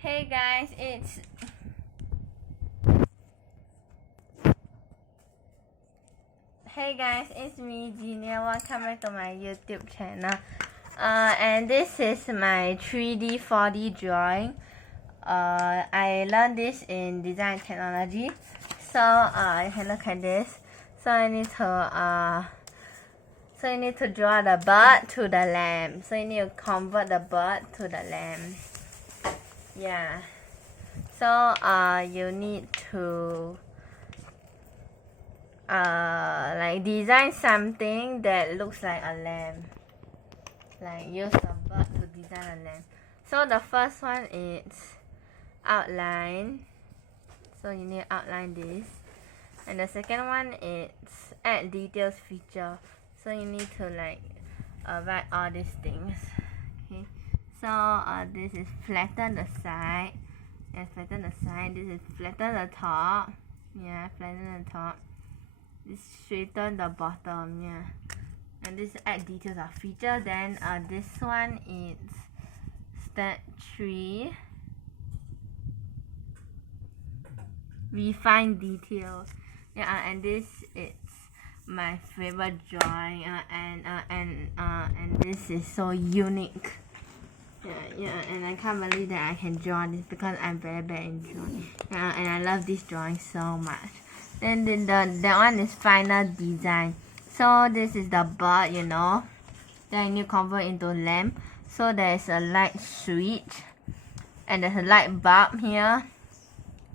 Hey guys, it's me, Genia. Welcome back to my YouTube channel. And this is my 3D 4D drawing. I learned this in design technology. So you can look at this. So I need to draw the bird to the lamb. So you need to convert the bird to the lamb. Yeah. So you need to like design something that looks like a lamb. Like use the bird to design a lamb. So the first one is outline. So you need to outline this. And the second one is add details feature. So you need to like write all these things. Okay. So this is flatten the side. And flatten the side. This is flatten the top. Yeah, flatten the top. This straighten the bottom. Yeah. And this add details of feature. Then this one is step 3. Refine details. Yeah, and this is my favorite drawing. And this is so unique. Yeah, and I can't believe that I can draw this because I'm very bad in drawing. Yeah, and I love this drawing so much. Then that one is final design. So this is the bird, you know. Then you convert into lamp. So there's a light switch, and there's a light bulb here,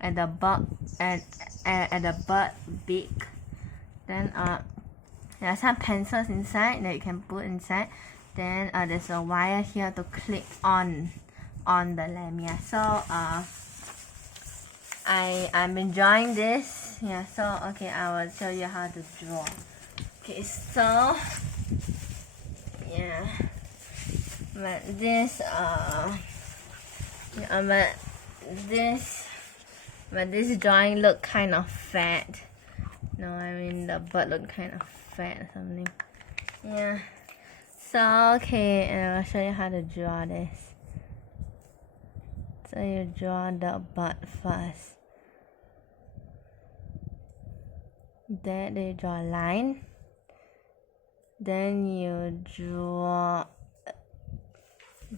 and the bulb and the bird beak. Then there are some pencils inside that you can put inside. Then there's a wire here to click on the lamp. Yeah. So I'm enjoying this. Yeah. So okay, I will show you how to draw. Okay. So yeah, but this this drawing look kind of fat. No, I mean the bird look kind of fat or something. Yeah. So okay, and I'll show you how to draw this. So you draw the bird first. Then you draw a line. Then you draw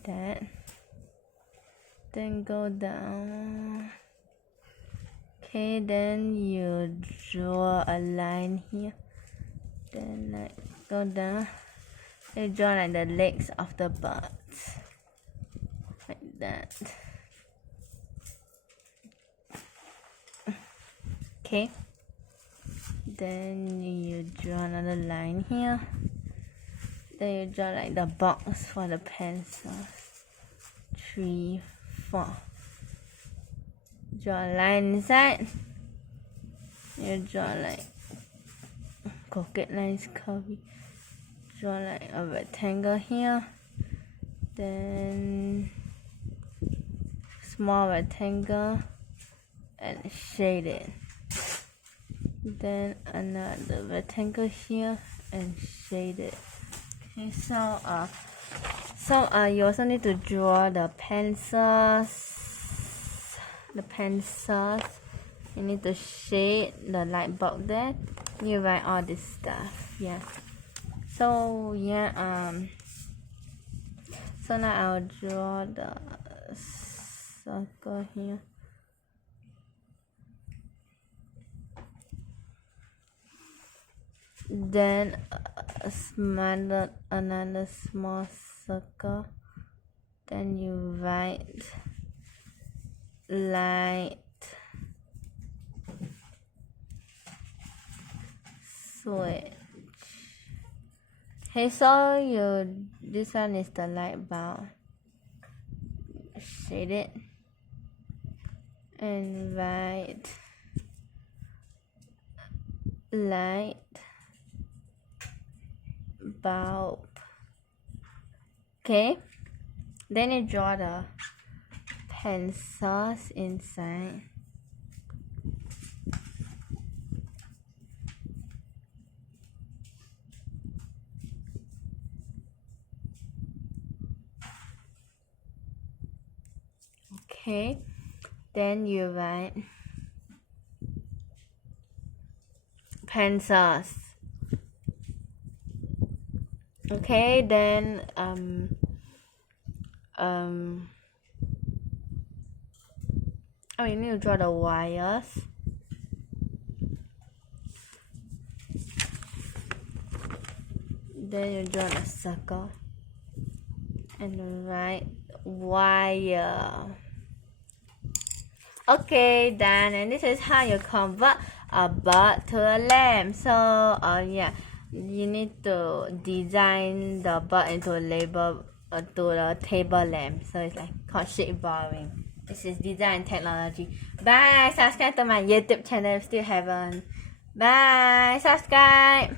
that. Then go down. Okay, then you draw a line here. Then like go down. You draw like the legs of the bird. Like that. Okay. Then you draw another line here. Then you draw like the box for the pencil. 3, 4. Draw a line inside. You draw like crooked lines, curvy. Draw like a rectangle here. Then small rectangle and shade it. Then another rectangle here and shade it. Okay, so you also need to draw the pencils. You need to shade the light bulb there. You write all this stuff. Yeah. So yeah, so now I'll draw the circle here. Then another small circle. Then you write light switch. Okay, so this one is the light bulb. Shade it and write light bulb. Okay, then you draw the pencils inside. Okay, then you write pencils. Okay, then oh, you need to draw the wires. Then you draw a circle and write wire. Okay, done. And this is how you convert a bird to a lamp. So yeah, you need to design the bird into a label to the table lamp. So it's like called shape borrowing. This is design technology. Bye. Subscribe to my YouTube channel if you still haven't. Bye. Subscribe.